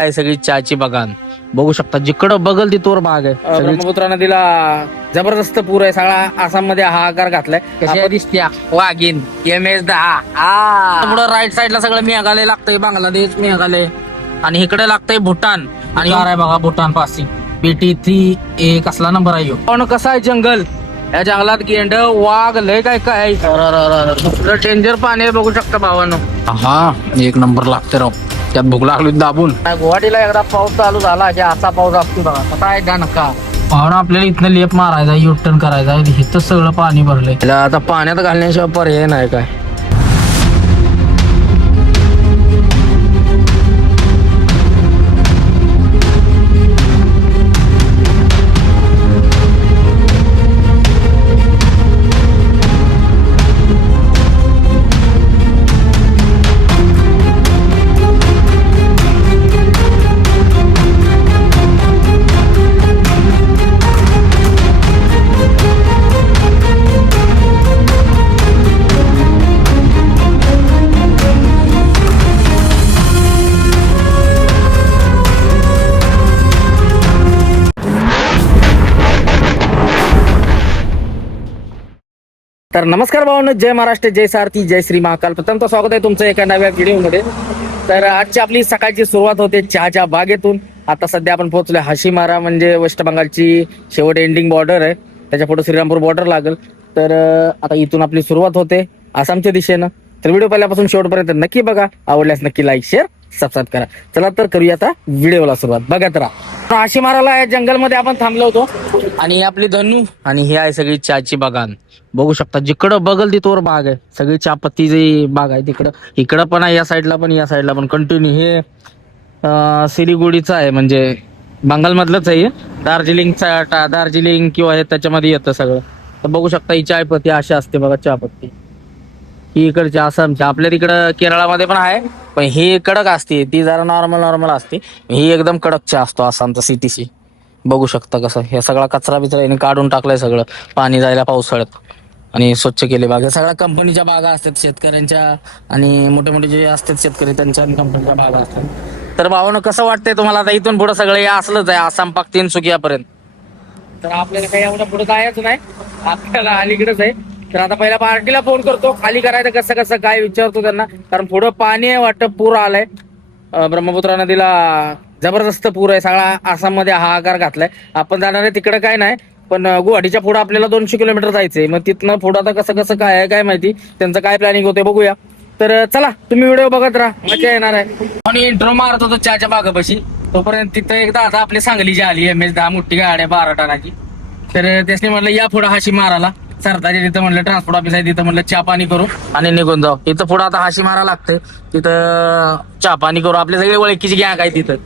आहे सगळी चहाची बागान बघू शकता, जिकडं बगल तिथोर बाग आहे. ब्रह्मपुत्रा नदीला जबरदस्त पूर आहे, सगळा आसाम मध्ये हाहाकार घातलाय. कशा दिसत्या वाघीन MS-10 पुढं राईट साईडला सगळं मेघालय लागतंय, बांगलादेश मेघालय, आणि इकडे लागतंय भूटान. आणि आहे बघा भूटान पासिंग PT3A कसला नंबर आहे पण कसा आहे जंगल, या जंगलात गेंड वाघ लय काय काय डेंजर पाणी आहे बघू शकता भावानो. हा एक नंबर लागते राव, त्यात भूक लागली दाबून. गुवाहाटीला एकदा पाऊस चालू झाला की असा पाऊस असतो बघा, कसा आहे का नका पाहुणा. आपल्याला इथनं लेप मारायचा, युटर्न करायचा, इथं सगळं पाणी भरलंय. आता पाण्यात घालण्याशिवाय पर्याय नाही काय. तर नमस्कार भावांनो, जय महाराष्ट्र, जय सारथी, जय श्री महाकाल. प्रथमतः स्वागत आहे तुमचं एका नव्या व्हिडिओमध्ये. तर आजची आपली सकाळची सुरुवात होते चहाच्या बागेतून. आता सध्या आपण पोहोचलोय हाशीमारा, म्हणजे वेस्ट बंगालची शेवट एंडिंग बॉर्डर आहे, त्याच्या पुढे श्रीरामपूर बॉर्डर लागेल. तर आता इथून आपली सुरुवात होते आसामच्या दिशेनं. तर व्हिडिओ पहिल्यापासून शेवटपर्यंत नक्की बघा, आवडल्यास नक्की लाईक शेअर सबस्क्राईब करा. चला तर करूया आता व्हिडिओला सुरुवात. बघत राहा. हाशीमाराला या जंगलमध्ये आपण थांबलो होतो, आणि आपली धनू, आणि ही आहे सगळी चहाची बागान बघू शकता, जिकडं बगल तिथोर बाग आहे, सगळी चहापत्तीची बाग आहे. इकडं पण आहे, या साईडला पण, या साईडला पण कंटिन्यू. हे सिलिगुडीचं आहे, म्हणजे बंगालमधलंच आहे. दार्जिलिंग किंवा हे त्याच्यामध्ये येतं सगळं. तर बघू शकता ही चहापत्ती अशी असते बघा, चहापत्ती ही इकडची आसामची. आपल्या तिकडं केरळामध्ये पण आहे, पण ही कडक असते, ती जरा नॉर्मल असते. ही एकदम कडक चहा असतो आसामचा सिटीशी. बघू शकता कसं हे सगळा कचरा बिचरा याने काढून टाकलाय, सगळं पाणी जायला पावसाळ्यात, आणि स्वच्छ केले बाग. सगळ्या कंपनीच्या बागा असतात शेतकऱ्यांच्या, आणि मोठे मोठे जे असतात शेतकरी त्यांच्या कंपनीच्या बागा असतात. तर भावानं कसं वाटतंय तुम्हाला, आता इथून पुढे सगळं हे असलंच आहे आसाम पाक तिनसुकियापर्यंत. तर आपल्याला काही एवढं पुढे जायच नाही, आपल्याला अलीकडेच आहे. तर आता पहिला पार्टीला फोन करतो, खाली करायचं कसं कसं काय विचारतो त्यांना, कारण पुढं पाणी आहे वाटतं, पूर आलाय. ब्रह्मपुत्रा नदीला जबरदस्त पूर आहे, सगळा आसाम मध्ये हाहाकार घातलाय. आपण जाणार आहे तिकडे काय नाही, पण गुवाहाटीच्या पुढे आपल्याला 200 किलोमीटर जायचंय. मग तिथनं पुढं आता कसं कसं काय आहे काय माहिती, त्यांचं काय प्लॅनिंग होते बघूया. तर चला तुम्ही व्हिडिओ बघत राहा, मजा येणार आहे. आणि इंट्रो मारत होतो चहाच्या बागापाशी, तोपर्यंत तिथं एकदा आता आपली सांगलीची आली MS-10 मोठी गाडी आहे 12 टनाची. तर त्याने म्हटलं या पुढे हाशीमाराला सरदारी, तिथं म्हणलं ट्रान्सपोर्ट ऑफिस आहे, तिथं म्हणलं चहा पाणी करू आणि निघून जाऊ. इथं पुढे आता हाशीमारा लागतंय, तिथं चहा पाणी करू. आपले सगळे ओळखीची गॅंग आहे तिथं.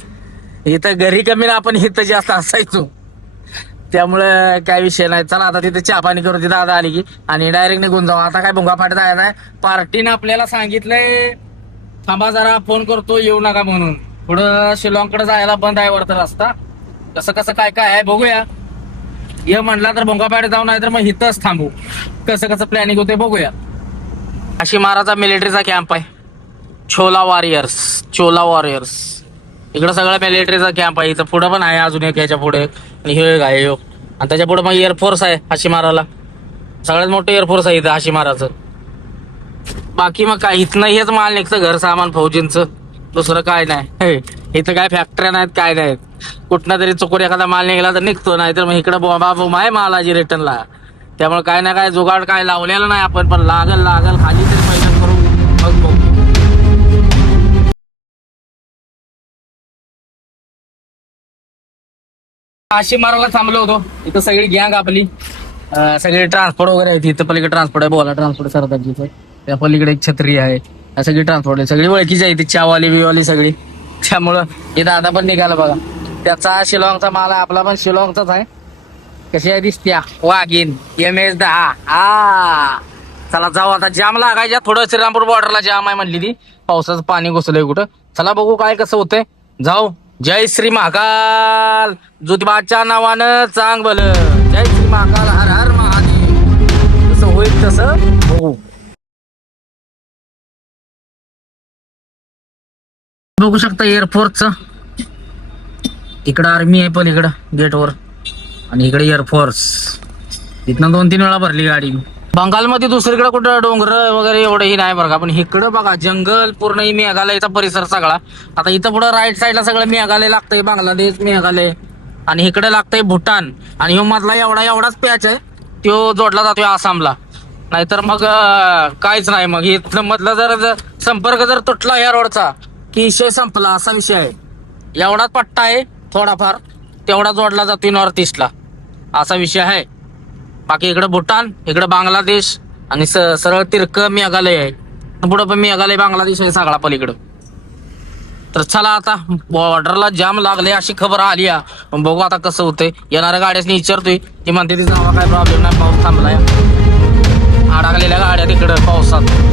इथं घरी कमी ना, आपण इथं जास्त असायचो, त्यामुळे काय विषय नाही. चला आता तिथे चहा पाणी करू, तिथं आता आली की, आणि डायरेक्ट निघून जाऊ. आता काय भुंगा फाट जायचं आहे. पार्टीनं आपल्याला सांगितलंय थांबा जरा, फोन करतो येऊ नका म्हणून. पुढं शिलॉंगकडे जायला बंद आहे वरचा रस्ता. कसं कसं काय काय आहे बघूया. ये म्हणला तर भोंगापाड जाऊ, नाही तर मग इथंच थांबू. कसं कसं प्लॅनिंग होते बघूया. हाशीमाराचा मिलिटरीचा कॅम्प आहे, चोला वॉरियर्स. इकडं सगळं मिलिटरीचा कॅम्प आहे. इथं पुढं पण आहे अजून एक, याच्या पुढे, आणि हे आहे आणि त्याच्या पुढे मग एअरफोर्स आहे हाशीमाराला. सगळ्यात मोठं एअरफोर्स आहे इथं हाशीमाराचं. बाकी मग काय इथनं हेच माल निघतं, घर सामान फौजींचं, दुसरं काय नाही. इथं काय फॅक्टऱ्या नाहीत काय नाहीत. कुठनं तरी चुकून एखादा माल निघाला तर निघतो, नाही तर मग इकडं बाबू आहे मालाची रिटर्नला. त्यामुळे काय ना काय जुगाड काय लावलेलं नाही आपण, पण लागल खाली तरी पहिलं करू मग बघू. हाशीमाराला थांबलो होतो, इथं सगळी गँग आपली, सगळे ट्रान्सपोर्ट वगैरे आहे. इथं पलीकडे ट्रान्सपोर्ट आहे, बोला ट्रान्सपोर्ट सरदारजीचं. त्या पलीकडे एक छत्री आहे, सगळी ट्रान्सपोर्ट आहे, सगळी ओळखीची आहे ती, चहावाली बिवाली सगळी. त्यामुळं इथं आता पण निघालं बघा. त्याचा शिलॉंगचा माल आहे, आपला पण शिलॉंगचाच आहे. कशी आहे दिसत्या वाघीन MS-10. चला जाऊ आता. जाम लागायच्या, थोडं श्रीरामपूर बॉर्डरला जाम आहे म्हणली ती, पावसाचं पाणी घुसलंय कुठं. चला बघू काय कसं होतंय, जाऊ. जय श्री महाकाल, ज्योतिबाच्या नावानं चांग भलं. जय श्री महाकाल, हर हर महादेव. जसं होईल तसं बघू. बघू शकता एअरफोर्सचं इकडं आर्मी आहे पण इकडं गेटवर, आणि इकडे एअरफोर्स. इथनं 2-3 वेळा भरली गाडी. बंगालमध्ये दुसरीकडे कुठं डोंगर वगैरे एवढंही नाही बरं का, पण इकडं बघा जंगल पूर्ण, ही मेघालयचा परिसर सगळा. आता इथं पुढं राईट साईडला सगळं मेघालय लागतंय, बांगलादेश, मेघालय, आणि इकडे लागतंय भूटान. आणि ह्यो मधला एवढाच पॅच आहे, तो जोडला जातोय आसामला. नाहीतर मग काहीच नाही. मग इथलं मधलं जर संपर्क जर तुटला या रोडचा की विषय संपला, असा विषय आहे. एवढाच पट्टा आहे थोडाफार, तेवढा जोडला जातोय नॉर्थ ईस्टला, असा विषय आहे. बाकी इकडे भूटान, इकडे बांगलादेश, आणि सरळ तिरक मेघालय आहे. पुढं पण मेघालय, बांगलादेश आहे सगळा पलीकडं. तर चला आता बॉर्डरला जाम लागले अशी खबर आली आहे. पण बघू आता कसं होतंय. येणाऱ्या गाड्यासनी विचारतोय, ती म्हणते ती जावा, काय प्रॉब्लेम नाही, पाऊस थांबलाय. अडकलेल्या गाड्या तिकडं पावसात.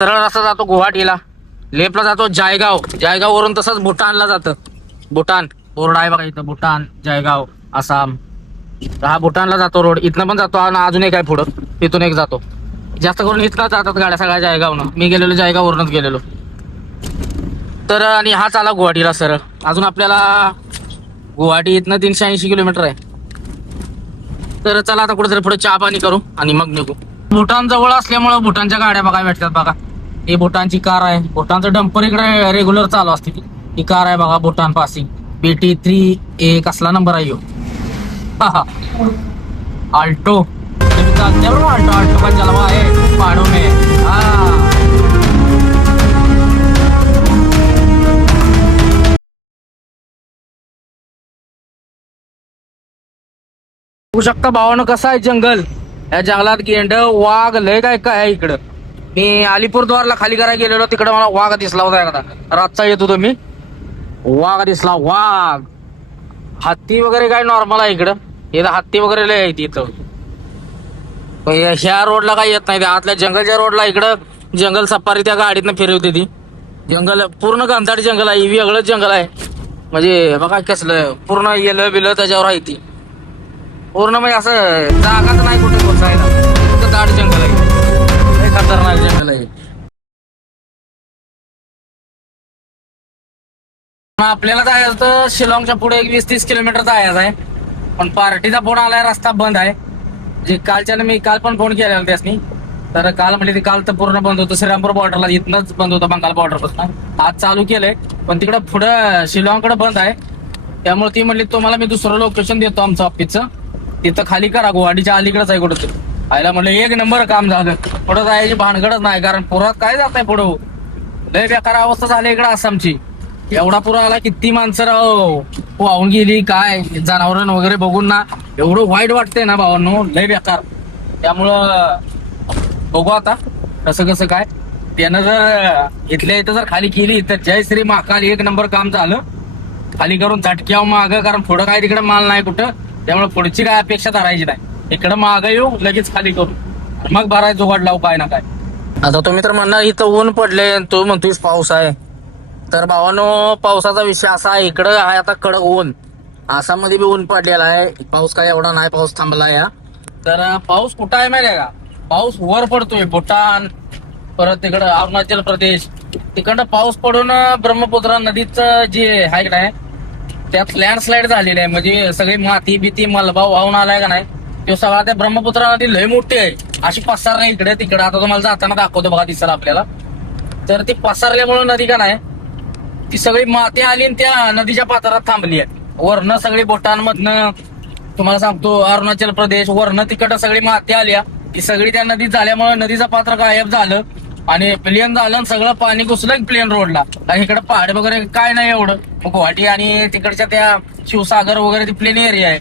सरळ रस्ता जातो गुवाहाटीला, लेफ्टला जातो जायगाव वरून तसंच भूटानला जातं. भूटान बोर्ड आहे बघा इथं, भूटान, जायगाव, आसाम. हा भूटानला जातो रोड. इथनं पण जातो, आणि अजून एक आहे पुढं, तिथून एक जातो. जास्त करून इथनं जातात गाड्या सगळ्या जायगावनं. मी गेलेलो जायगाववरूनच गेलेलो. तर आणि हा चाला गुवाहाटीला सरळ. अजून आपल्याला गुवाहाटी इथनं 380 किलोमीटर आहे. तर चला आता कुठेतरी पुढे चहा पाणी करू आणि मग निघू. भूटान जवळ असल्यामुळं भूटानच्या गाड्या बघायला भेटतात बघा. ही भूटानची कार आहे. भूटानचं डंपर इकडे रेग्युलर चालू असते. ही कार आहे बघा, भूटान पासिंग BT3A. कसला नंबर आहे ह्यो? आल्टो. चालते बरोबर, आल्टो का जलवा आहे पहाडों में. बघू शकता भावानं कसं आहे जंगल. या जंगलात गेंड, वाघ, लय काय काय आहे इकडं. मी अलिपूरद्वारला खाली करायला गेलेलो, तिकडे मला वाघ दिसला होता एकदा. रातचा येत होतो मी, वाघ दिसला, वाघ. हत्ती वगैरे काय नॉर्मल आहे इकडं. इथं हत्ती वगैरे लय आहेत इथं. ह्या रोडला काय येत नाही, आतल्या जंगलच्या रोडला इकडं जंगल सफारी त्या गाडीतनं फिरवते ती. जंगल पूर्ण घनदाट जंगल आहे, वेगळंच जंगल आहे. म्हणजे बघा कसलं पूर्ण येलं बिलं त्याच्यावर आहे ती. पूर्ण म्हणजे असं जागाच नाही कुठे पोचायला, इतकं दाट जंगल आहे, लय खतरनाक जंगल आहे. आपल्याला जायचं तर शिलाँगच्या पुढे 20-30 किलोमीटर जायचं आहे. पण पार्टीचा फोन आलाय, रस्ता बंद आहे. जे कालच्यानं मी काल पण फोन केलेला त्यासनी, तर काल म्हणजे ते काल तर पूर्ण बंद होतं. श्रीरामपूर बॉर्डरला इथनंच बंद होतं, बंगाल बॉर्डरपासून. आज चालू केलंय, पण तिकडं पुढं शिलाँगकडे बंद आहे. त्यामुळे ती म्हणली तुम्हाला मी दुसरं लोकेशन देतो आमचं ऑफिसचं, तिथं खाली करा. गुवाहाटीच्या अलीकडेच आहे कुठं. आयला म्हणलं एक नंबर काम झालं. पुढं जायची भानगडच नाही, कारण पुरात काय जात नाही पुढं. लय बेकार अवस्था झाली इकडं आसामची. एवढा पुरा आला, किती माणसं राव वाहून गेली, काय जनावरं वगैरे बघून ना एवढं वाईट वाटतंय ना भावांनो, लय बेकार. त्यामुळं बघू आता कसं कसं काय. त्यानं जर इथल्या इथं जर खाली केली तर जय श्री महाकाल, एक नंबर काम झालं. खाली करून झटक्याव मागं, कारण पुढं काय तिकडे माल नाही कुठं. त्यामुळे पुढची काय अपेक्षा धरायची नाही. इकडं मागं येऊ, लगेच खाली करू, मग भरायचं जुगाड लावू काय ना काय. आता तुम्ही तर म्हणणार इथं ऊन पडले, तू म्हणतोस पाऊस आहे. तर भावानो, पावसाचा विषय असा आहे, इकडं आहे आता कडक ऊन. आसाममध्ये बी ऊन पडलेला आहे. पाऊस काय एवढा नाही, पाऊस थांबला या. तर पाऊस कुठं आहे माहिती आहे का? पाऊस वर पडतोय भूटान, परत तिकडं अरुणाचल प्रदेश, तिकडं पाऊस पडून ब्रह्मपुत्रा नदीचं जे आहे का नाही, त्यात लँडस्लाईड झालेली आहे. म्हणजे सगळी माती बिती मलबा वाहून आलाय का नाही, तो सगळा त्या ब्रह्मपुत्रा नदी लय मोठी आहे. अशी पसरणार नाही इकडे तिकडे. आता तुम्हाला जाताना दाखवतो बघा, दिसेल आपल्याला. तर ती पसरल्यामुळे नदी का नाही, ती सगळी माती आली आणि त्या नदीच्या पात्रात थांबली आहे. वरनं सगळी भूटानमधनं, तुम्हाला सांगतो अरुणाचल प्रदेश, वरनं तिकडं सगळी माती आल्या. ती सगळी त्या नदीत झाल्यामुळे नदीचं पात्र गायब झालं आणि प्लेन झालं, सगळं पाणी घुसलं प्लेन रोडला. आणि इकडे पहाड वगैरे काय नाही एवढं. गुवाहाटी आणि तिकडच्या त्या शिवसागर वगैरे ती प्लेन एरिया आहे,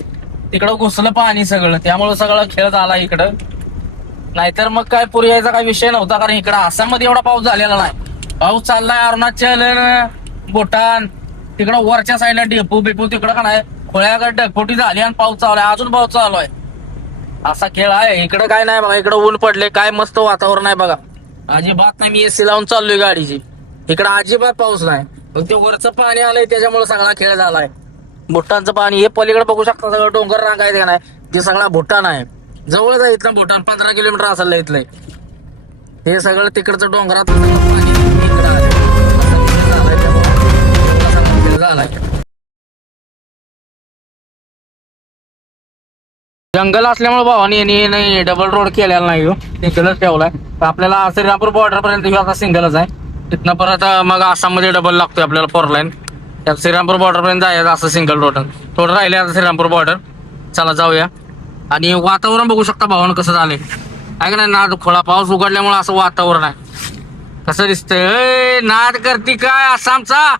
तिकडं घुसलं पाणी सगळं. त्यामुळे सगळं खेळ झाला इकडं. नाहीतर मग काय पुरी यायचा काही विषय नव्हता, कारण इकडं आसाममध्ये एवढा पाऊस झालेला नाही. पाऊस चाललाय अरुणाचल, बोटान तिकडं वरच्या साईडला डेपू बिपू तिकडं का नाही खोळ्याकडे ढगफोटी झाली आणि पाऊस चालू आहे, अजून पाऊस चालू आहे. असा खेळ आहे. इकडं काय नाही बघा, इकडं ऊन पडले, काय मस्त वातावरण आहे बघा. अजिबात नाही, मी एसी लावून चाललोय गाडीची. इकडं अजिबात पाऊस नाही. मग ते वरचं पाणी आलंय त्याच्यामुळे सगळा खेळ झालाय. भुट्टांचं पाणी हे पलीकडे बघू शकता, सगळं डोंगर रांगायचं का नाही, ते सगळा भुट्टान आहे. जवळच आहे इथलं भुट्टान, 15 किलोमीटर असेल इथलंय. हे सगळं तिकडचं डोंगरात पाणी इकडं आलंय. असा खेळ झालाय, त्यामुळे सगळा खेळ झालाय. जंगल असल्यामुळे भावानी यांनी डबल रोड केलेला नाही हो, सिंगलच ठेवलाय. तर आपल्याला श्रीरामपूर बॉर्डर पर्यंत आता सिंगलच आहे. तिथनं परत मग आसाममध्ये डबल लागतोय आपल्याला 4 लाईन. त्यात श्रीरामपूर बॉर्डर पर्यंत जायचं असं सिंगल रोड. थोडं राहिले आता श्रीरामपूर बॉर्डर. चला जाऊया. आणि वातावरण बघू शकता भावानं कसं झालंय, आहे का नाही. नाद खोळा पाऊस उघडल्यामुळे असं वातावरण आहे. कसं दिसतंय, नाद करती काय आसामचा.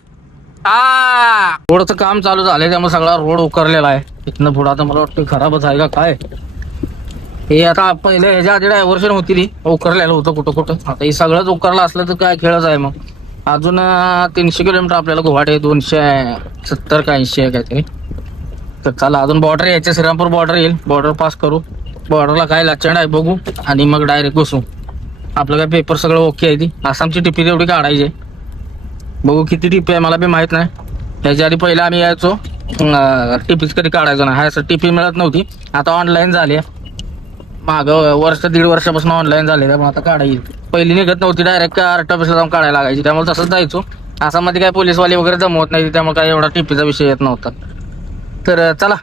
रोडचं काम चालू झालंय त्यामुळे सगळा रोड उकरलेला आहे. इथनं पुढं आता मला वाटतं खराबच आहे का काय. हे आता पहिले ह्याच्या आधी डायव्हर्शन होती ती उकरलेलं होतं कुठं कुठं. आता हे सगळंच उकरलं असलं तर काय खेळच आहे. मग अजून 300 किलोमीटर आपल्याला गुवाहाटी 270 का 80 आहे काहीतरी. तर चला अजून बॉर्डर यायचं, श्रीरामपूर बॉर्डर येईल, बॉर्डर पास करू. बॉर्डरला काय लाचंड आहे बघू आणि मग डायरेक्ट घुसू. आपलं काय पेपर सगळं ओके आहे. ती आसामची टिपी तेवढी काढायची आहे. बघू किती टिपी आहे मला बी माहित नाही. त्याच्या आधी पहिला आम्ही यायचो टिपीच कधी काढायचो ना, हा टिपी मिळत नव्हती. आता ऑनलाईन झाली, माग वर्ष 1.5 वर्षापासून ऑनलाईन झाले, त्यामुळे आता काढायची. पहिली निघत नव्हती, डायरेक्ट आर्ट ऑफिसला जाऊन काढायला लागायची. त्यामुळे तसंच जायचो. आसाममध्ये काय पोलीसवाले वगैरे जमवत नाही, त्यामुळे काय एवढा टिपीचा विषय येत नव्हता. तर चला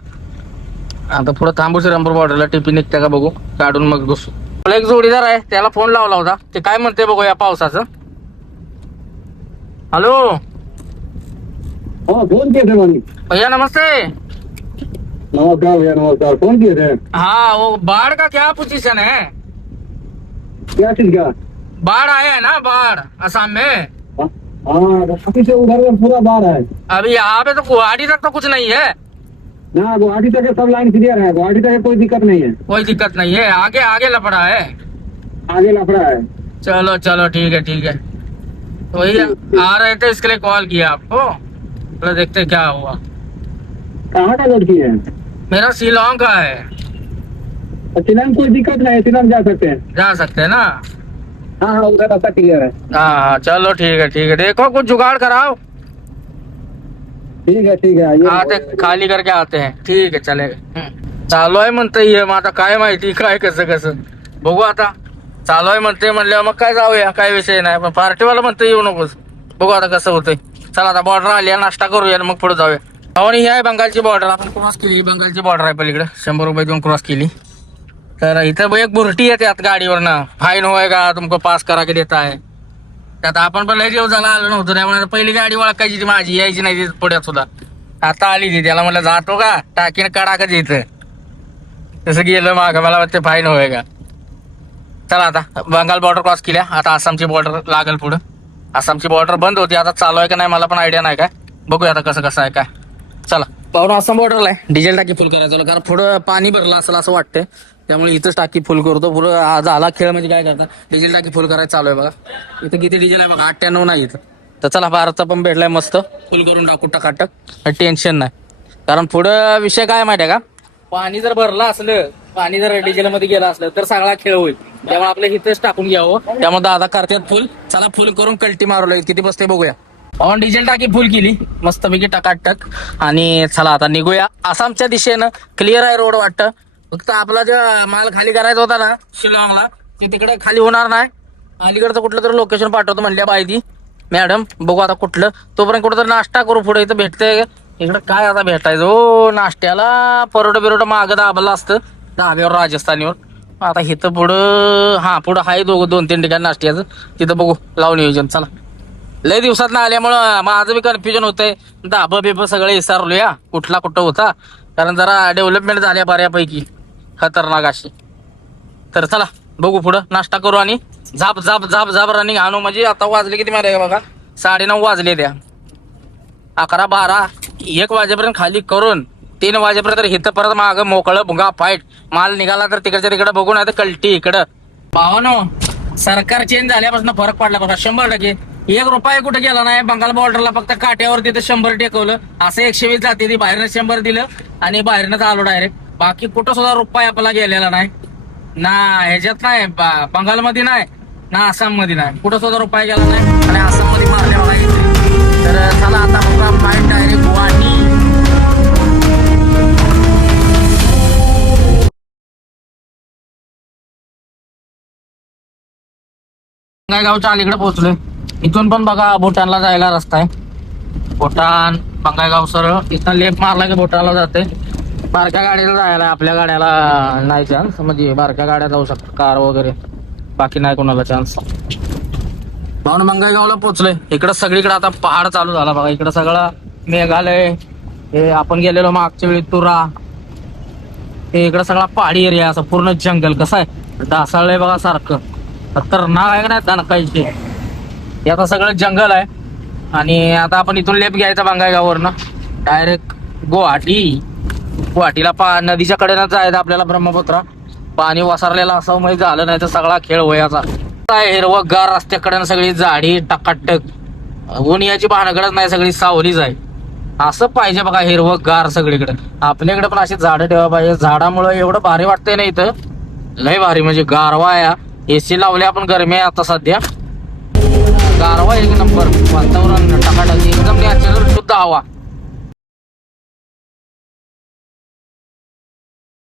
आता पुढे थांबू, श्रीरामपूर बॉर्डरला टिपी निघते का बघू, काढून मग घुसू. मला एक जोडीदार आहे, त्याला फोन लावला होता, ते काय म्हणते बघू या पावसाचं. हेलो फोन किए थे मनी। भैया नमस्ते। नमस्कार भैया, नमस्कार। फोन किए थे? हाँ, वो बाढ़ का क्या पोजीशन है? क्या चीज का? बाढ़ आया है ना, बाढ़ असम में। हाँ, काफी से उधर में पूरा बाढ़ है। अभी यहाँ पे तो गुवाहाटी तक तो कुछ नहीं है। ना गुवाहाटी तक सब लाइन क्लियर है, गुवाहाटी तक कोई दिक्कत नहीं है। कोई दिक्कत नहीं है, आगे आगे लपड़ा है। आगे लफड़ा है। चलो चलो ठीक है ठीक है। वही आ रहे थे, इसके लिए कॉल किया आपको, तो देखते क्या हुआ। कहाँ का लड़की है? मेरा शिलोंग का है। शिलंग कोई दिक्कत नहीं है, शिलंग जा सकते हैं। जा सकते हैं ना? हाँ हाँ, उधर रास्ता क्लियर है। हाँ चलो ठीक है, देखो कुछ जुगाड़ कराओ। ठीक है आते खाली करके आते हैं, ठीक आहे चालेल. चालू आहे म्हणते ये, मग आता काय माहिती काय कसं कसं बघू. आता चालू आहे म्हणते म्हणल्यावर मग काय जाऊया, काय विषय नाही. पण पार्टीवाला म्हणते येऊ नकोस, बघू आता कसं होतंय. चला आता बॉर्डर आली, नाश्ता करूया मग पुढे जाऊया. आणि ही आहे बंगालची बॉर्डर, आपण क्रॉस केली. बंगालची बॉर्डर आहे पलीकडे, 100 रुपये देऊन क्रॉस केली. तर इथं एक बुरटी येते आत गाडीवरनं, फाईन होएगा तुमको पास करा के देता है. त्यात आपण पण लय दिवसाला आलो नव्हतो, त्यामुळे पहिली गाडी ओळखायची ती माझी, यायची नाही ती पुढ्यात सुद्धा. आता आली ती, त्याला म्हणलं जातो का, टाकीन काढा कधी इथं. तसं गेलं माग, मला वाटतं फाईन होय का. चला आता बंगाल बॉर्डर क्रॉस केल्या, आता आसामची बॉर्डर लागल पुढं. आसामची बॉर्डर बंद होती, आता चालू आहे का नाही मला पण आयडिया नाही काय. बघूया आता कसं कसं आहे काय. चला पाहून आसाम बॉर्डरला आहे, डिझेल टाकी फुल करायचं, कारण पुढं पाणी भरलं असेल असं वाटतंय. त्यामुळे इथंच टाकी फुल करतो. पुढं झाला खेळ म्हणजे काय करता, डिझेल टाकी फुल करायचं चालू आहे बघा. इथं किती डिझेल आहे बघा, 98 नाही इथं. तर चला भारतचा पंप भेटलाय मस्त, फुल करून टाकू टकाटक, टेन्शन नाही. कारण पुढं विषय काय माहिती आहे का, पाणी जर भरलं असलं, पाणी जर डिझेल मध्ये गेलं असलं तर सगळा खेळ होईल. त्यामुळे आपल्या इथंच टाकून घ्यावं. त्यामुळे दादा करतात फुल. चला फुल करून कल्टी मारलोय, किती बसते बघूया. ऑन डिझेल टाकी फुल केली मस्त पैकी टकाटक. आणि चला आता निघूया आसामच्या दिशेनं. क्लिअर आहे रोड वाटतं, फक्त आपला जो माल खाली करायचा होता ना शिलाँगला, ते तिकडे खाली होणार नाही. अलीकडचं कुठलं तरी लोकेशन पाठवतो म्हणल्या बाई मॅडम, बघू आता कुठलं. तोपर्यंत कुठं तरी नाश्ता करू, पुढे इथं भेटतंय. इकडं काय आता भेटायचं हो नाश्त्याला, परोडं बिरोडं मागं दाबलं असतं धाब्यावर राजस्थानीवर. आता इथं पुढं पुढं आहे 2-3 ठिकाणी नाश्त्याचं, तिथं बघू लावून नियोजन. चला लय दिवसात ना आल्यामुळं माझं बी कन्फ्युजन होतंय. धाबं बिबं सगळे विसरलो या, कुठला कुठं होता, कारण जरा डेव्हलपमेंट झाल्या बऱ्यापैकी खतरनाक अशी. तर चला बघू पुढं, नाश्ता करू आणि झाप झाप झाप झाप रनिंग आणू. म्हणजे आता वाजले किती माहिती आहे बघा, 9:30 वाजले. त्या 11, 12, 1 वाजेपर्यंत खाली करून 3 वाजेपर्यंत हिथं परत मागं मोकळं भुंगा फाईट. माल निघाला तर तिकडच्या तिकडे बघून आहे तर कल्टी इकडं. पाहनो सरकार चेंज झाल्यापासून फरक पडला बघा 100%. एक रुपया कुठे गेला नाही. बंगाल बॉर्डरला फक्त काट्यावर तिथे 100 टेकवलं, असं 120 जाते ती. बाहेरनं 100 दिलं आणि बाहेरनंच आलो डायरेक्ट. बाकी कुठं सुद्धा रुपया आपला गेलेला नाही. ना ह्याच्यात नाही, बंगालमध्ये नाही, ना आसाम मध्ये नाही, कुठं सुद्धा रुपया गेला नाही आणि आसाम मध्ये मारलेला नाही. तर चला आता आपला माइंड डायरेक्ट गुवाहाटी. बंगाईगावच्या अलीकडे पोहोचलोय. इथून पण बघा भूटानला जायला रस्ता आहे. भूटान बंगाईगाव सरळ इथं लेफ्ट मारला की भूटानला जाते. बारक्या गाडीला जायला, आपल्या गाड्याला नाही चान्स. म्हणजे बारक्या गाड्या जाऊ शकतात, कार वगैरे, बाकी नाही कोणाला चान्स. भाऊन बंगाईगावला पोहोचलोय. इकडं सगळीकडे आता पहाड चालू झाला बघा. इकडं सगळं मेघालय, हे आपण गेलेलो मागच्या वेळी तुरा, हे इकडं सगळा पहाडी एरिया, असं पूर्ण जंगल. कसं आहे ढासाळलंय बघा सारखं. खतरनाक आहे का नाही दणकायचे. हे आता सगळं जंगल आहे. आणि आता आपण इथून लेप घ्यायचा बंगाईगाववरनं डायरेक्ट गुवाहाटी. गुवाहाटीला नदीच्या कडेनं जायचं आपल्याला. ब्रह्मपुत्रा पाणी वसारलेलं असावं माहिती झालं नाही तर सगळा खेळ वयाचा. हिरवगार रस्त्याकडे सगळी झाडी टकाटक, ऊन याची भानगडच नाही, सगळी सावलीच आहे. असं पाहिजे बघा हिरवगार सगळीकडे. आपल्याकडे पण अशी झाडं ठेवा पाहिजे. झाडामुळे एवढं भारी वाटतंय ना इथं, लय भारी. म्हणजे गारवा या, एसी लावले आपण, गरमी आहे आता सध्या. गारवा एक नंबर, वातावरण टकाटक, एकदम नॅचरल शुद्ध हवा.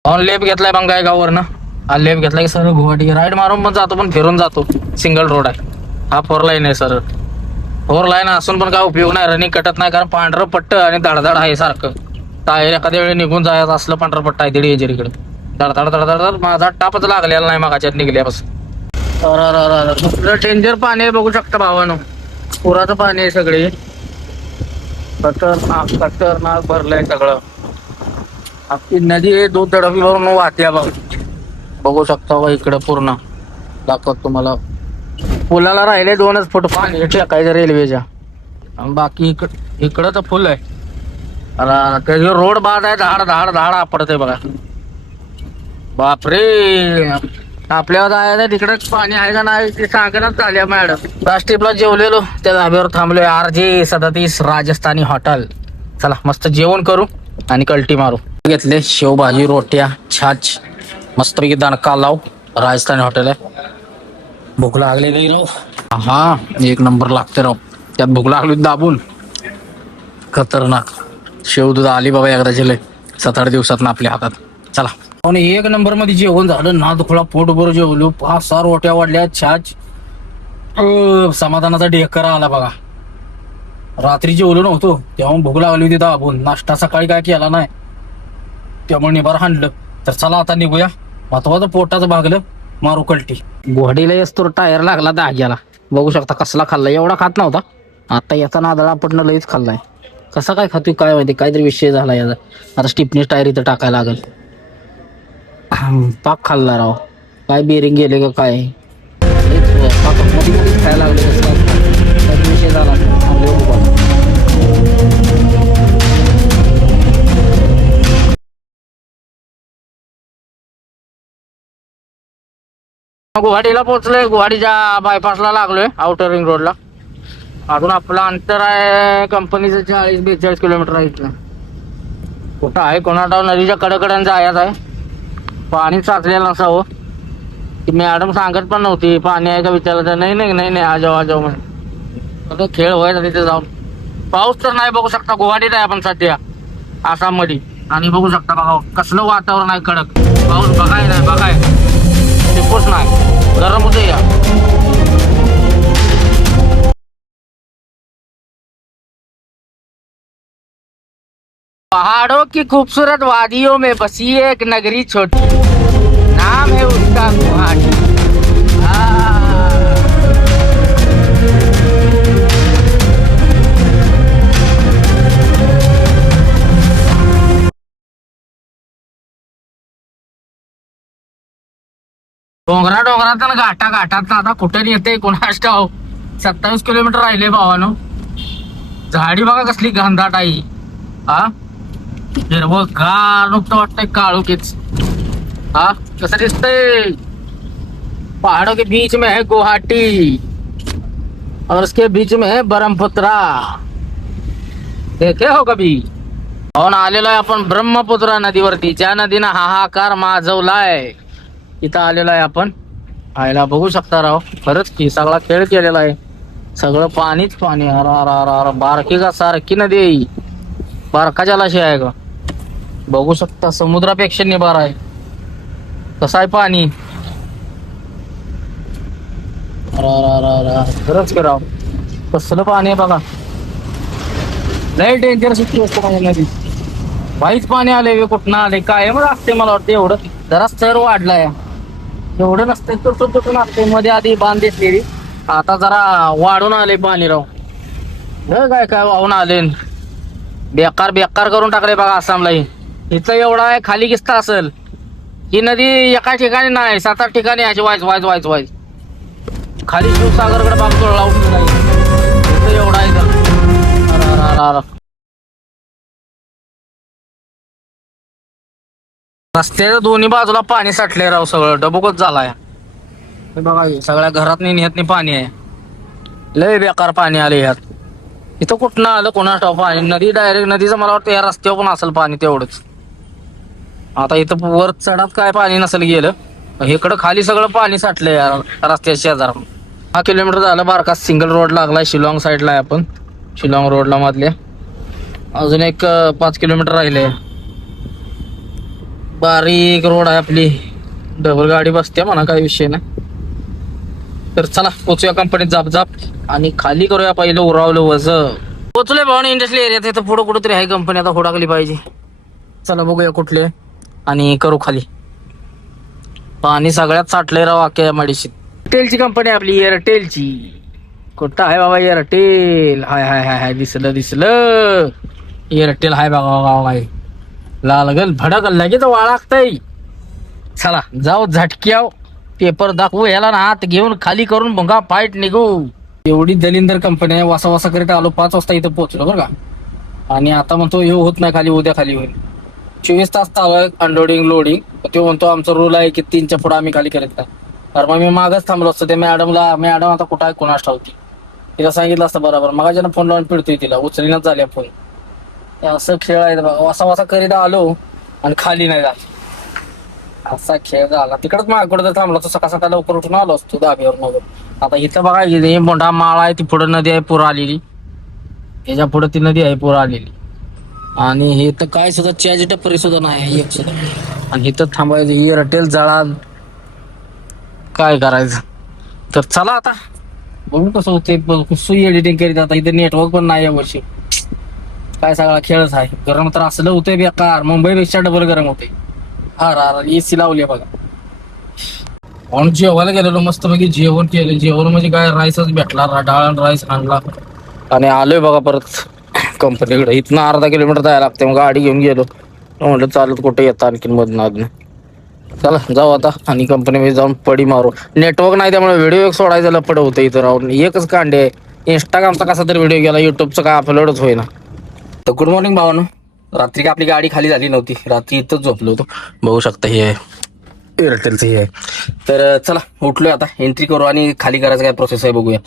ऑन लेप घेतलाय बंगाईगाववरनं. हा लेप घेतला की सर गुवाहाटी राईड मारून पण जातो, पण फिरून जातो. सिंगल रोड आहे हा, 4 लाईन आहे सर. 4 लाईन असून पण काय उपयोग नाही, रनिंग कटत नाही. कारण पांढरं पट्ट आणि धडधड आहे सारखं. टायर एखाद्या वेळी निघून जायचं असलं पांढरं पट्ट आहे दीड एजरीकडे. धडधड धडधड माझा टापच लागलेला नाही मागाच्यात निघल्यापासून. डेंजर पाणी आहे बघू शकता भावानं. पुराचं पाणी आहे सगळे. खतरनाक खतरनाक भरलंय सगळं. आपली नदी आहे दूध दडपी भरून वाहत्या बघ. बघू शकता बघ इकडं पूर्ण दाखवत तुम्हाला. पुलाला राहिले 2च फूट पाणी टेकायचं रेल्वेच्या. बाकी इकडं तर फुल आहे. त्याचे रोड बाद आहे, धाड धाड धाड आपडते बघा. बापरे, आपल्यावर जायचं तिकडे पाणी आहे का नाही ते सांगणच झाल्या मॅडम. लास्ट ट्रिपला जेवलेलो त्या धाब्यावर थांबलोय. RJ 37 Rajasthani hotel. चला मस्त जेवण करू आणि कल्टी मारू. घेतले शेवभाजी, रोट्या, छाछ, मस्तपैकी दणका लाव. राजस्थानी हॉटेल आहे. भूक लागलेली राव. हा एक नंबर लागते राव. त्यात भूक लागली दाबून. खतरनाक शेव दूध आली बाबा एकदाची लय 7-8 दिवसात ना आपल्या हातात. चला आणि 1 नंबर मध्ये जेवण झालं ना. दुखला पोटभर जेवलो. 5-6 रोट्या वाढल्या, छाछ. समाधानाचा ढेकर आला बघा. रात्री जेवलो नव्हतो तेव्हा भूक लागली होती दाबून. नाश्ता सकाळी काय केला नाही त्यामुळे निभार हाणलं. तर चला आता निघूया. महत्वाचं पोटाचं भागलं, मारू कल्टी. गुवाहाटीला येतो टायर लागला धाग्याला. बघू शकता कसला खाल्ला. एवढा खात नव्हता, आता याचा नादळा पडणं लईच खाल्लाय. कसा काय खातोय काय माहिती, काहीतरी विषय झाला याचा. आता स्टिपनेस टायर इथं टाकायला लागल. पाक खाल्ला राव. काय बेरिंग गेले का काय, खायला लागले. विषय झाला. गुवाहाटीला पोहोचलोय. गुवाहाटीच्या बायपासला लागलोय, आउटर रिंग रोडला. अजून आपलं अंतर आहे कंपनीचं 40-42 किलोमीटर आहे. इथलं कुठं आहे कोणाला, नदीच्या कडेकडे जायचं आहे. पाणी साचलेलं नसावं. ती मॅडम सांगत पण नव्हती पाणी आहे का विचारलं तर नाही नाही नाही नाही आजाव आजाव म्हणून. खेळ व्हायचा तिथे जाऊन. पाऊस तर नाही बघू शकता. गुवाहाटीत आहे आपण सध्या आसाम मध्ये. आणि बघू शकता बघा कसलं वातावरण आहे कडक. पाऊस बघाय नाही बघाय टिपूच नाही, गरम होते या. पहाड़ों की खूबसूरत वादियों में बसी एक नगरी छोटी, नाम है उसका गुवाहाटी. डोंगरात आणि घाटात आता कुठे येते कोणाच ठाव. 27 किलोमीटर राहिले भावानो. झाडी बघा कसली घनदाट आहे. हा हिरवं गार नुकतं वाटतंय काळोखीच. हा कसं दिसतंय. पहाड़ों के बीच में है गुवाहाटी. और उसके बीच में है ब्रह्मपुत्रा, देखे हो कभी? पाहून आलेलो आहे आपण ब्रह्मपुत्रा नदीवरती, ज्या नदीनं हाहाकार माजवलाय. इथं आलेलो आहे आपण. आयला बघू शकता राव, खरंच की सगळा खेळ केलेला आहे. सगळं पाणीच पाणी. अर अर अर अर, बारकी का सारखी नदी आहे ही. बारका जलाशय आहे का? बघू शकता समुद्रापेक्षा निबार आहे. कसं आहे पाणी. अर अर अर अर, खरंच की राव, कसलं पाणी आहे बघा. लय डेंजर सिच्युएशन आहे नदी. वाईच पाणी आले, कुठनं आले काय मग असते. मला वाटतं एवढं जरा स्तर वाढलाय. एवढं नसते तुटून असते. मध्ये आधी बांध घेतलेली, आता जरा वाढून आले पाणी राव. काय काय वाहून आले. बेकार बेकार करून टाकले बघा आसामला. इथं एवढा आहे खाली किस्ता असेल. ही नदी एका ठिकाणी नाही, 7-8 ठिकाणी अशी वाईच वाईच वाईच वाईच खाली शिवसागरकडे बाग तोडला उठून नाही. इथं एवढा आहे तर रस्त्याच्या दोन्ही बाजूला पाणी साठले राव. सगळं डबुकच झालाय. हे बघा सगळ्या घरात नेहत पाणी आहे. लय बेकार पाणी आले ह्यात. इथं कुठनं आलं कोणा ठाव पाणी. नदी डायरेक्ट नदीचं मला वाटतं या रस्त्यावर पण असेल पाणी तेवढंच. आता इथं वर चढात काय पाणी नसेल गेलं. इकडं खाली सगळं पाणी साठलंय रस्त्याच्या शेजार. 6 किलोमीटर झालं. बारका सिंगल रोड लागलाय. शिलाँग साईडला आहे आपण. शिलाँग रोडला मधल्या अजून एक 5 किलोमीटर राहिले. बारीक रोड आहे आपली. डबल गाडी बसते म्हणा, काही विषय नाही. तर चला पोचूया कंपनीत जाप जाप आणि खाली करूया पहिलं उरावलं वज. पोचलोय भावना इंडस्ट्रियल एरियात. इथं पुढं कुठंतरी आहे कंपनी. आता हुडाकली पाहिजे. चला बघूया कुठले आणि करू खाली. पाणी सगळ्यात साठलंय राव अख्ख्या माडीशी. एअरटेलची कंपनी आपली, एअरटेलची. कुठं आहे बाबा एअरटेल? हाय हाय हाय हाय, दिसलं एअरटेल हाय बघा. काय लालगल भडक लगेच वाळागतय. चला जाऊ झटक्याव. पेपर दाखवू याला ना, हात घेऊन खाली करून भंगा फाईट निघू. एवढी दलिंदर कंपनी आहे. वासा वासा करीत आलो. 5 वाजता इथं पोहोचलो बरं का. आणि आता म्हणतो हे होत नाही खाली, उद्या खाली होईल. 24 तास चालू आहे अनलोडिंग लोडिंग. तो म्हणतो आमचा रूल आहे की 3च्या पुढे आम्ही खाली करत नाही. तर मग मी मागच थांबलो असतो. ते मॅडम आता कुठं आहे कोणाच ठावती. तिला सांगितलं असतं बरोबर. मग ज्यानं फोन लावून पिडतोय तिला, उचलीनच झाल्या फोन. असं खेळ आहे बघा. वासा वासा करीत आलो आणि खाली नाही जात. असा खेळ झाला. तिकडच माझ्याकडे जर थांबला तर सकाळ सकाळ लवकर उठून आलो असतो धाब्यावर. मग आता इथं बघा हे मोठा माळा आहे. ती पुढे नदी आहे पूर आलेली. याच्या पुढे ती नदी आहे पूर आलेली. आणि हे तर काय सुद्धा चहाची टपरी सुद्धा नाही एक सुद्धा. आणि इथं थांबायचं. एअरटेल जळा काय करायचं. तर चला आता बघू कसं होते. सुई एडिटिंग करीत. आता इथं नेटवर्क पण नाही यावर्षी. काय सगळा खेळच आहे. गरम तर असलं होतंय बेकार. मुंबईपेक्षा डबल गरम होते. एसी लावली बघा. म्हणून जेवायला गेलेलो मस्त पैकी जेवण केलं. जेवण म्हणजे काय राईसच भेटला. डाळ राईस आणला आणि आलोय बघा परत कंपनीकडे. इथनं अर्धा किलोमीटर जायला लागते. मग गाडी घेऊन गेलो. म्हटलं चालत कुठे येतं आणखीन मधनं. चला जाऊ आता आणि कंपनीमध्ये जाऊन पडी मारू. नेटवर्क नाही त्यामुळे व्हिडिओ एक सोडायचं लपड होतं इथं राहून. एकच कांडे आहे. इंस्टाग्रामचा कसा तरी व्हिडिओ गेला. युट्यूबचं काय अपलोडच होईना. तर गुड मॉर्निंग भावानो. रात्री काय आपली गाडी खाली झाली नव्हती. रात्री इथंच झोपलो होतो. बघू शकता हे एअरटेलचं हे आहे. तर चला उठलोय आता. एंट्री करू आणि खाली करायचं काय प्रोसेस आहे बघूया.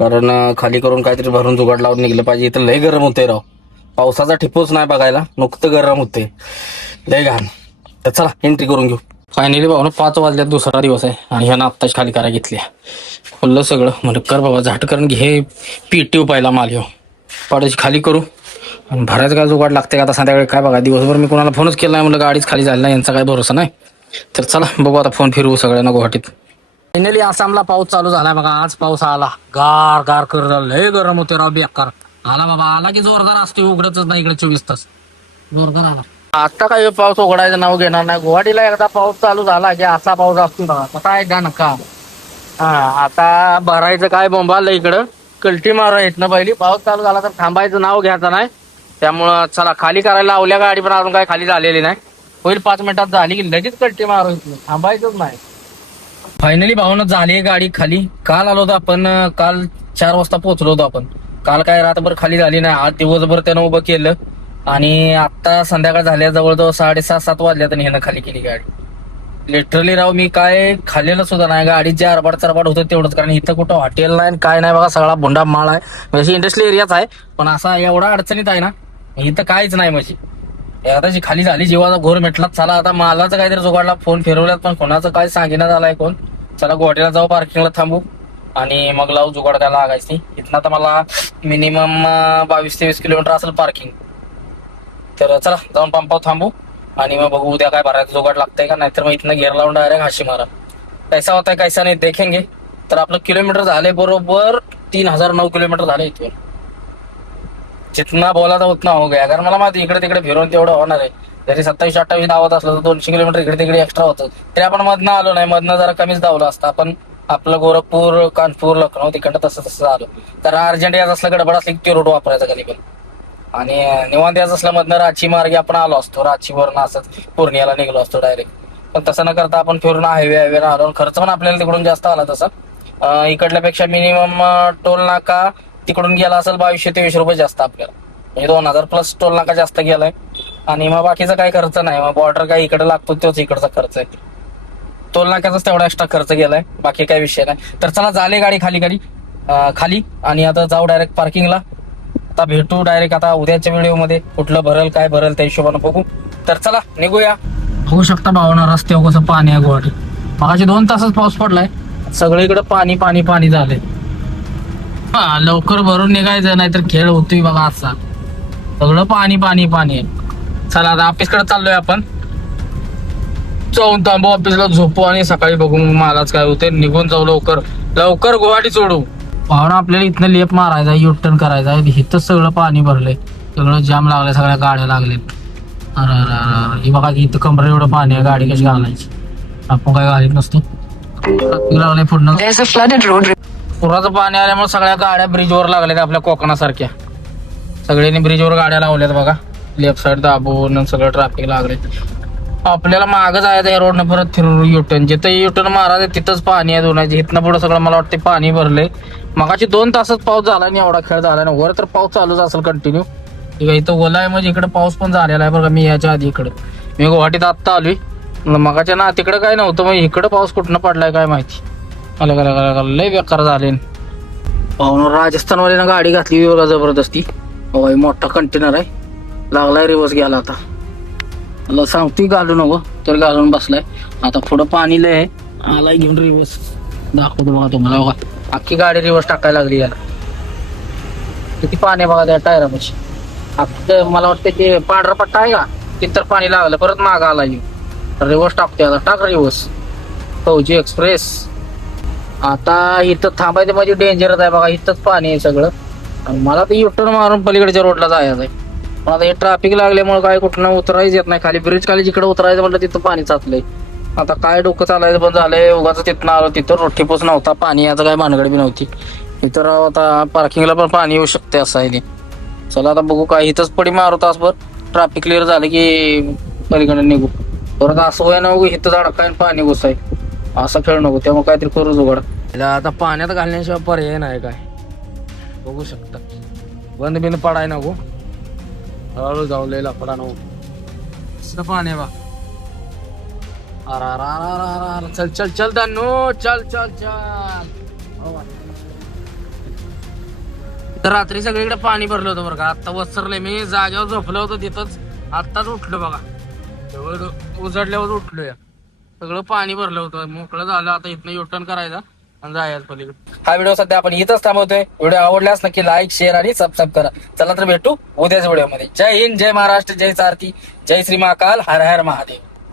कारण खाली करून काहीतरी भरून जुगाड लावून निघलं पाहिजे. इथं लय गरम होतंय राव. पावसाचा ठिपूच नाही बघायला. नुकतं गरम होते लय घाण. तर चला एंट्री करून घेऊ. फायनली भाऊ 5 वाजल्यात. दुसरा दिवस आहे आणि ह्यानं आत्ताच खाली करा घेतल्या. खुल्लं सगळं म्हणजे कर बाबा झाट करून घे. पीटीव पाहिला माल ह्यो पाडायची खाली करू. आणि भरायचं काय जुगाड लागते का आता संध्याकाळी काय बघा. दिवसभर मी कोणाला फोनच केला नाही. म्हणलं गाडीच खाली झाली नाही. यांचा काय भरोसा नाही. तर चला बघू आता. फोन फिरवू सगळ्यांना गुवाहाटीत. फायनली आसामला पाऊस चालू झालाय बघा. आज पाऊस आला. गार गार कर. लय गरम होते राव बेकार. आला बाबा आला की जोरदार असतो. उघडतच नाही इकडे 24 तास. जोरदार आला. आता काय पाऊस उघडायचं नाव घेणार नाही. गुवाहाटीला एकदा पाऊस चालू झाला की असा पाऊस असतो बघा. कसा आहे का नका. आता भरायचं काय बोंबाल इकडं. कल्टी मारा येत ना पहिली. पाऊस चालू झाला तर थांबायचं नाव घ्यायचं नाही. त्यामुळं चला खाली करायला लावल्या गाडी पण अजून काय खाली झालेली नाही. होईल 5 मिनिटात झाली की लगेच कल्टी मारू. थांबायचंच नाही. फायनली भावना झाली गाडी खाली. काल आलो होतो आपण. काल 4 वाजता पोहोचलो होतो आपण. काल काय रात्रभर खाली झाली नाही. आज दिवसभर त्यानं उभं केलं आणि आता संध्याकाळ झाल्या जवळजवळ 6:30-7 वाजल्या तर ह्यानं खाली केली गाडी. लिटरली राव मी काय खाल्लेलं सुद्धा नाही. गाडीत जे अरबाड चरबाड होतं तेवढंच, कारण इथं कुठं हॉटेल नाही आणि काय नाही बघा, सगळा भुंडा माळ आहे. म्हणजे इंडस्ट्रियल एरियाच आहे, पण असा एवढा अडचणीत आहे ना, इथं काहीच नाही. म्हणजे एकदाची खाली झाली जीवाचा घोर मिटला. चला आता मालाचं काहीतरी जुगाडला, फोन फिरवल्यात पण कोणाचं काय सांगेना झालाय कोण. चला गुवाहाटीला जाऊ, पार्किंगला थांबू आणि मग लावू जुगाड काय लागायची. इथनं आता मला मिनिमम 22-23 किलोमीटर असेल पार्किंग. तर चला जाऊन पंपावर थांबू आणि मग बघू उद्या काय भरायचं जुगाड लागतंय का, नाहीतर मग इथनं घेर लावून डायरेक्ट हाशी मारा. कैसा होता है कैसा नाही देखेंगे. तर आपलं किलोमीटर झाले बरोबर 3009 किलोमीटर झाले इथून. जितना बोला था उतना हो गया, कारण मला माहिती इकडे तिकडे फिरून तेवढं होणार आहे. जरी 27-28 धावत असलं तर 200 किलोमीटर इकडे तिकडे एक्स्ट्रा होतं. तरी आपण मधनं आलो नाही, मधनं जरा कमीच धावलं असतं आपण. आपलं गोरखपूर, कानपूर, लखनौ तिकडं तसं तसं आलो. तर अर्जंट याच असलं, गडबड असली की ते रोड वापरायचा कधी पण. आणि निवांत याच असलं मधनं रांची मार्गे आपण आलो असतो, रांचीवरनं असंच पूर्णियाला निघलो असतो डायरेक्ट. पण तसं न करता आपण फिरून हायवे आलो. खर्च पण आपल्याला तिकडून जास्त आला तसा. इकडल्यापेक्षा मिनिमम टोल नाका तिकडून गेला असेल 2200-2300 रुपये जास्त आपल्याला. म्हणजे 2000 प्लस टोल नाका जास्त गेलाय. आणि मग बाकीचा काही खर्च नाही. मग बॉर्डर काही इकडे लागतो तोच इकडचा खर्च आहे. टोल नाक्याचाच तेवढा एक्स्ट्रा खर्च गेलाय, बाकी काही विषय नाही. तर चला झाले गाडी खाली आणि आता जाऊ डायरेक्ट पार्किंगला. आता भेटू डायरेक्ट आता उद्याच्या व्हिडिओमध्ये, कुठलं भरल काय भरल त्या हिशोबानं बघू. तर चला निघूया. बघू शकता भावना रस्त्यावर कसं पाणी आहे गुवाहाटी. मागाशी 2 तासच पाऊस पडलाय, सगळीकडे पाणी पाणी पाणी झालंय. हा लवकर भरून निघायचं नाही तर खेळ होतोय बघा असा. सगळं पाणी पाणी पाणी आहे. चला आता ऑफिसकडे चाललोय आपण. जाऊन थांबू ऑफिसला, झोपू आणि सकाळी बघू मलाच काय होते. निघून जाऊ लवकर लवकर गुवाहाटी सोडू. पाहुणा आपल्याला इथनं लेप मारायचा, युटर्न करायचा. इथं सगळं पाणी भरलंय, सगळं जाम लागलंय, सगळ्या गाड्या लागल्यात. अरे अरे अरे ही बघा की इथं कमरे एवढं पाणी आहे, गाडी कशी घालायची. आपण काय घालीत नसतो. लागलंय पुढनं पुराचं पाणी आल्यामुळे सगळ्या गाड्या ब्रिजवर लागल्यात आपल्या कोकणासारख्या. सगळ्यांनी ब्रिजवर गाड्या लावल्यात बघा, लेफ्ट साईड दाबून सगळं ट्रॅफिक लागले. आपल्याला मागं जायचं या रोडनं परत फिरून युटर्न, जिथं युटर्न मारायचं तिथंच पाणी आहे दोनाची. इथनं पुढं सगळं मला वाटतं पाणी भरलंय. मगाशी 2 तासच पाऊस झाला आणि एवढा खेळ झाला ना. वर तर पाऊस चालूच असेल कंटिन्यू. ठीक आहे, इथं ओला आहे म्हणजे इकडे पाऊस पण झालेला आहे बघा. मी याच्या आधी इकडे मी गुवाहाटीत आत्ता आलोय. मगाच्या ना तिकडे काय नव्हतं, मग इकडे पाऊस कुठनं पडलाय काय माहिती. लय बेकार झाले. राजस्थानवाल्यानं गाडी घातली बघा जबरदस्ती. मोठा कंटेनर आहे, लागलाय रिवर्स घ्यायला. आता मला सांगतोय घालू नको तर घालून बसलाय. आता पुढं पाणी लय आहे, आलाय घेऊन रिवर्स. दाखवतो बघा तुम्हाला. बघा अख्खी गाडी रिवर्स टाकायला लागली याला. किती पाणी बघा त्या टायरापाशी. अख्खं मला वाटतं ते पांढरा पट्टा आहे का तिथं तर पाणी लागलं. परत मागं आला रिवर्स टाकतोय. आता टाक रिवर्स. फौजी एक्सप्रेस. आता इथं थांबायचं म्हणजे डेंजरच आहे बघा, इथंच पाणी आहे सगळं. मला तर युटर्न मारून पलीकडच्या रोडला जायचं आहे. पण आता हे ट्रॅफिक लागल्यामुळे काय कुठनं उतरायच येत नाही. खाली ब्रिज खाली जिकडे उतरायचं म्हटलं तिथं पाणी साचलंय. आता काय डोकं चालायचं पण झालंय. उगाच तिथनं आलो, तिथं रोटीपोच नव्हता, पाणी याचं काय भानगड बी नव्हती. इथं आता पार्किंगला पण पाणी येऊ शकते असं आहे. चला आता बघू काय. इथंच पडी मारू तासभर, ट्रॅफिक क्लिअर झालं की पलीकडे निघू. परत असं होय नको इथं अडकाय पाणी घुसाय, असं खेळ नको. त्यामुळे काहीतरी करू जुगाड. आता पाण्यात घालण्याशिवाय पर्याय नाही काय. बघू शकता बंद बिंद पडाय नको, हळू जाऊ लय लफडा नको. पाणी बा. अरे चल चल चल दानू, चल चल चल. तर रात्री सगळीकडे पाणी भरलं होतं बरं का. आत्ता वसरले मी जागेवर झोपलो होतो तिथंच. आत्ताच उठलो बघा, उजडल्यावर उठलो. या सगळं पाणी भरलं होतं, मोकळं झालं. आता इथनं युटर्न करायचा आणि जायचं पलीकडे. हा व्हिडिओ सध्या आपण इथंच थांबवतोय. व्हिडिओ आवडल्यास नक्की लाईक शेअर आणि सबस्क्राईब करा. चला तर भेटू उद्याच्या व्हिडिओमध्ये. जय हिंद, जय महाराष्ट्र, जय सारथी, जय श्री महाकाल, हर हर महादेव.